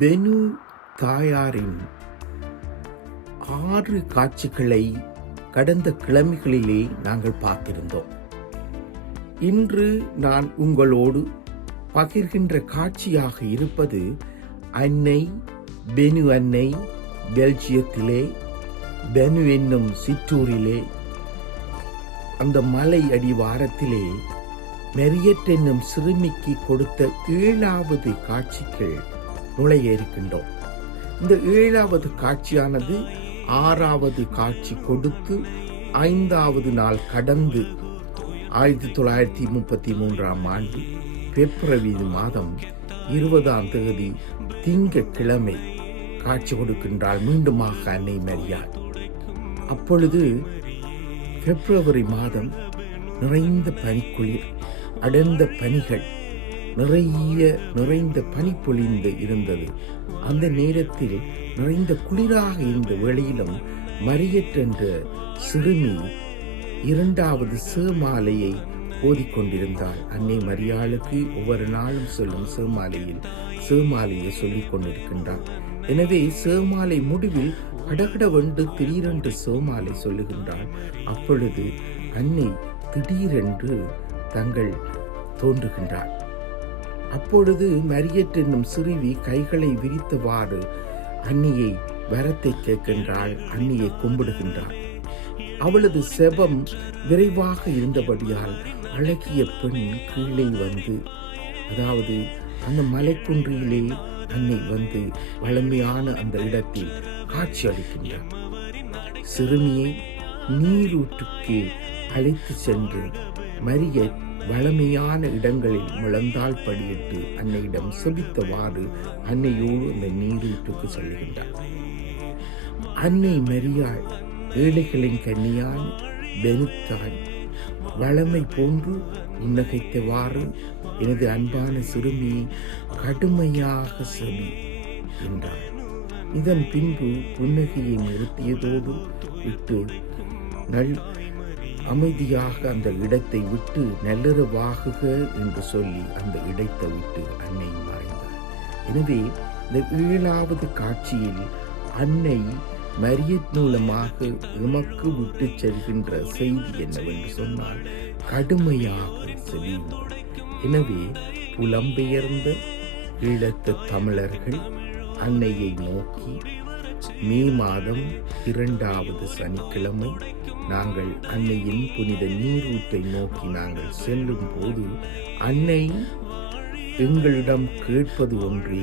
பெனு தாயாரின் ஆறு காட்சிகளை கடந்த கிழமைகளிலே நாங்கள் பார்த்திருந்தோம். இன்று நான் உங்களோடு பகிர்கின்ற காட்சியாக இருப்பது அன்னை பெனு அன்னை பெல்ஜியத்திலே பெனு என்னும் சிற்றூரிலே அந்த மலை அடிவாரத்திலே மெரியட் என்னும் சிறுமிக்கு கொடுத்த ஏழாவது காட்சிகள் நுழைய இருக்கின்றோம் இந்த ஏழாவது காட்சியானது ஆறாவது காட்சி கொடுத்து ஐந்தாவது நாள் கடந்து ஆயிரத்தி தொள்ளாயிரத்தி முப்பத்தி மூன்றாம் ஆண்டு பிப்ரவரி மாதம் இருபதாம் தேதி திங்கட்கிழமை காட்சி கொடுக்கின்றாள் மீண்டுமாக அன்னை மரியாள் அப்பொழுது பிப்ரவரி மாதம் நிறைந்த பனிக்குளிர் அடர்ந்த பனிகள் நிறைய நிறைந்த பனி பொழிந்து இருந்தது. அந்த நேரத்தில் நிறைந்த குளிராக இருந்த வேளையிலும் மரியட் என்ற சிறுமி இரண்டாவது சேமாலையை ஓதிக்கொண்டிருந்தாள். அன்னை மரியாளுக்கு ஒவ்வொரு நாளும் சொல்லும் சேமாலையில் சேமாலையை சொல்லிக் கொண்டிருக்கின்றாள். எனவே சேமாலை முடிவில் கடகடவென்று திடீரென்று சேமாலை சொல்லுகின்றாள். அப்பொழுது அன்னை திடீரென்று தங்கள் தோன்றுகின்றாள். அப்பொழுது மரியட் என்னும் சிறுவி கைகளை விரித்தவாறு அன்னியை வரத்தை கேட்கின்றாள் அன்னியை கும்பிடுகின்றாள். அவளது செபம் விரைவாக இருந்தபடியால் அழகிய பெண் கீழே வந்து அதாவது அந்த மலைக்குன்றியிலே அன்னை வந்து வளமையான அந்த இடத்தில் காட்சி அளிக்கின்றார் சிறுமியை நீரூற்றுக்கு அழைத்து சென்று மரிய வளமையான இடங்களில் முழந்தால் படியிட்டு அன்னையிடம் செபித்தவாறு அன்னையோடு அந்த நீரூற்றுக்கு செல்கின்றார் அன்னை மரியாள் ஏழைகளின் கண்ணியால் பெனுத்தாய் வளமை போன்று உன்னகைத்தவாறு எனது அன்பான சிறுமியை கடுமையாக செவி என்றார் இதன் பின்பு புன்னகையை நிறுத்தியதோடு விட்டு நல் அமைதியாக அந்த இடத்தை விட்டு நல்லறவாகுக என்று சொல்லி அந்த இடத்தை விட்டு அன்னை மறைந்தார் எனவே இந்த ஏழாவது காட்சியில் அன்னை மரியத் மூலமாக உமக்கு விட்டு செல்கின்ற செய்தி என்னவென்று சொன்னால் கடுமையாக செவியுங்கள். எனவே புலம்பெயர்ந்த ஈழத்து தமிழர்கள் அன்னையை நோக்கி மே மாதம் இரண்டாவது சனிக்கிழமை. நாங்கள் அன்னையின் புனித நீரூற்றை நோக்கி நாங்கள் செல்லும் போது அன்னை எங்களிடம் கேட்பது ஒன்றே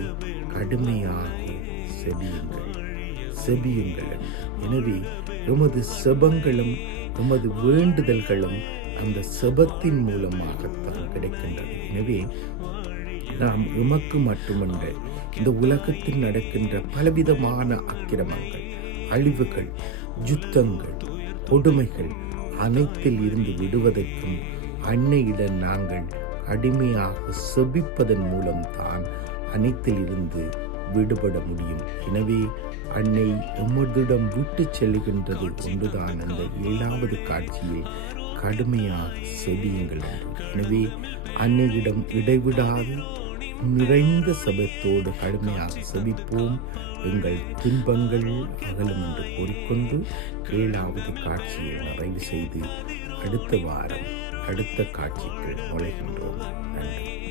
கடுமையாக செபியுங்கள் செபியுங்கள். எனவே எமது செபங்களும் எமது வேண்டுதல்களும் அந்த செபத்தின் மூலமாகத்தான் கிடைக்கின்றது. எனவே நாம் எமக்கு மட்டுமன்ற. இந்த உலகத்தில் நடக்கின்ற பலவிதமான அக்கிரமங்கள் அழிவுகள் யுத்தங்கள் கொடுமைகள் அனைத்தில் இருந்து விடுவதற்கும் அன்னையிடம் நாங்கள் அடிமையாக செபிப்பதன் மூலம்தான் அனைத்தில் இருந்து விடுபட முடியும். எனவே அன்னை எம்மதிடம் விட்டு செல்கின்றது ஒன்றுதான். அந்த ஏழாவது காட்சியில் கடுமையாக செபியுங்கள் எனவே அன்னையிடம் இடைவிடாது நிறைந்த சபத்தோடு கடுமையாக செபிப்போம். எங்கள் துன்பங்கள் அகலும் என்று கூறிக்கொண்டு ஏழாவது காட்சியை நிறைவு செய்து அடுத்த வாரம் அடுத்த காட்சிக்கு நுழைகின்றோம். நன்றி.